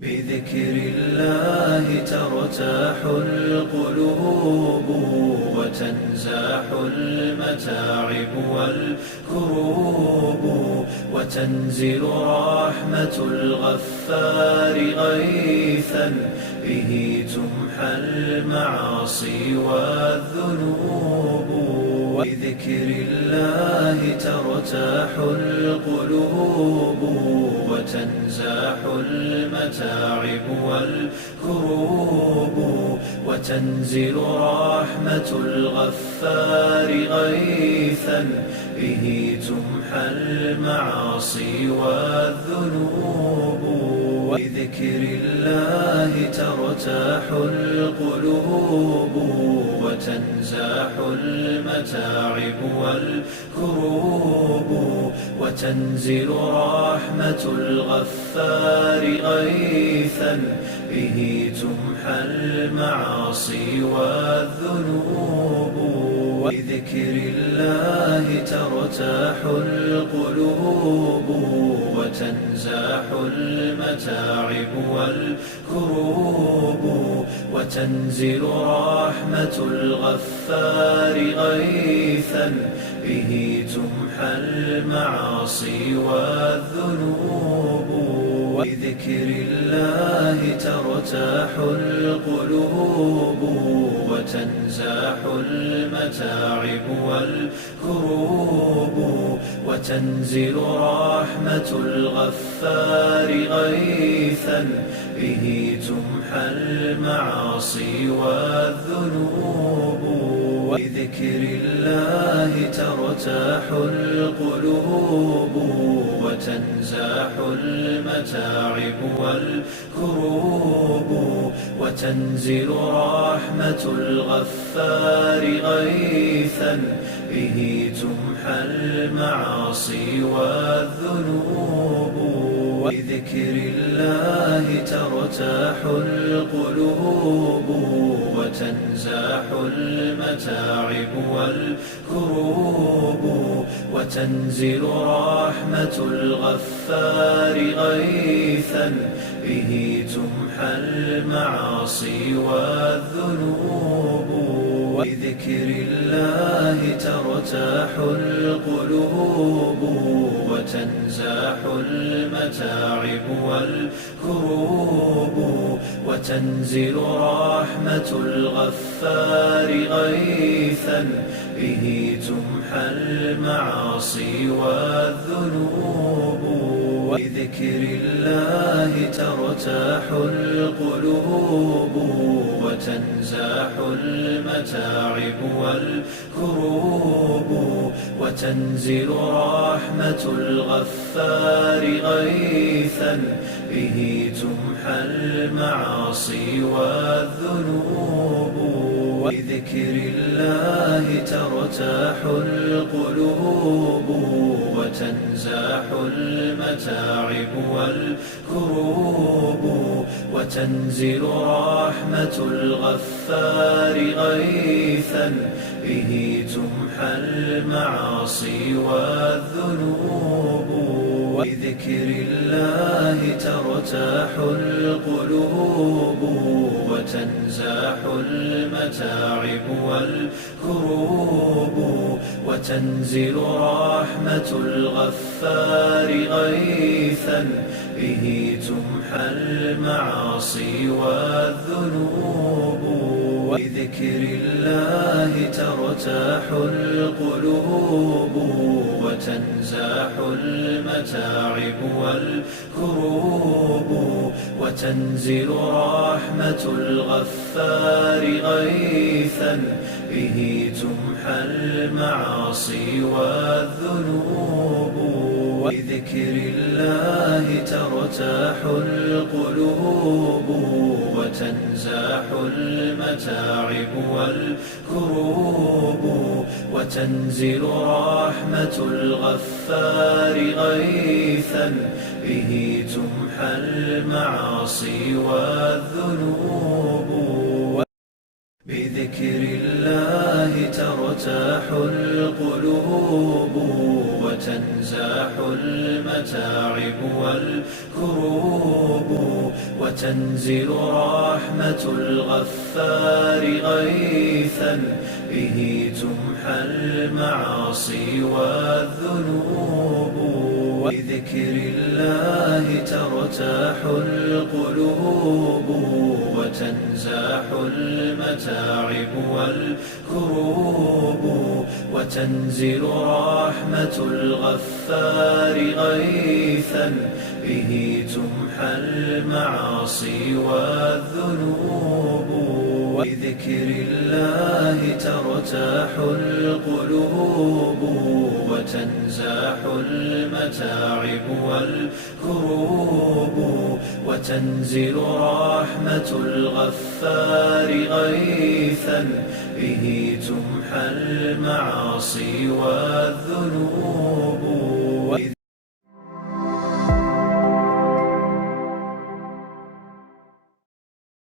بذكر الله ترتاح القلوب وتنزاح المتاعب والكروب وتنزل رحمة الغفار غيثا به تمحى المعاصي والذنوب. بذكر الله ترتاح القلوب وتنزاح المتاعب والكروب وتنزل رحمة الغفار غيثا به تمحى المعاصي والذنوب. بذكر الله ترتاح القلوب وتنزاح المتاعب والكروب وتنزل رحمة الغفار غيثا به تمحى المعاصي والذنوب. بذكر الله ترتاح القلوب وتنزاح المتاعب والكروب وتنزل رحمة الغفار غيثا به تمحى المعاصي والذنوب. بذكر الله ترتاح القلوب وتنزاح المتاعب والكروب وتنزل رحمة الغفار غيثا به تمحى المعاصي والذنوب. بذكر الله ترتاح القلوب وتنزاح المتاعب والكروب وتنزل رحمة الغفار غيثا به تمحى المعاصي والذنوب. بذكر الله ترتاح القلوب وتنزاح المتاعب والكروب وتنزل رحمة الغفار غيثا به تمحى المعاصي والذنوب. بذكر الله ترتاح القلوب وتنزاح المتاعب والكروب وتنزل رحمة الغفار غيثا به تمحى المعاصي والذنوب. بذكر الله ترتاح القلوب وتنزاح المتاعب والكروب وتنزل رحمة الغفار غيثا به تمحى المعاصي والذنوب. بذكر الله ترتاح القلوب وتنزاح المتاعب والكروب وتنزل رحمة الغفار غيثا به تمحى المعاصي والذنوب. بذكر الله ترتاح القلوب وتنزاح المتاعب والكروب وتنزل رحمة الغفار غيثا به تمحى المعاصي والذنوب. بذكر الله ترتاح القلوب وتنزاح المتاعب والكروب وتنزل رحمة الغفار غيثا به تمحى المعاصي والذنوب. بذكر الله ترتاح القلوب وتنزاح المتاعب والكروب وتنزل رحمة الغفار غيثا به تمحى المعاصي والذنوب. بذكر الله ترتاح القلوب وتنزاح المتاعب والكروب وتنزل رحمة الغفار غيثا به تمحى المعاصي والذنوب بذكر الله ترتاح القلوب وتنزاح المتاعب والكروب وتنزل رحمة الغفار غيثا به تمحى المعاصي والذنوب بذكر الله ترتاح القلوب وتنزاح المتاعب والكروب وتنزل رحمة الغفار غيثا به تمحى المعاصي والذنوب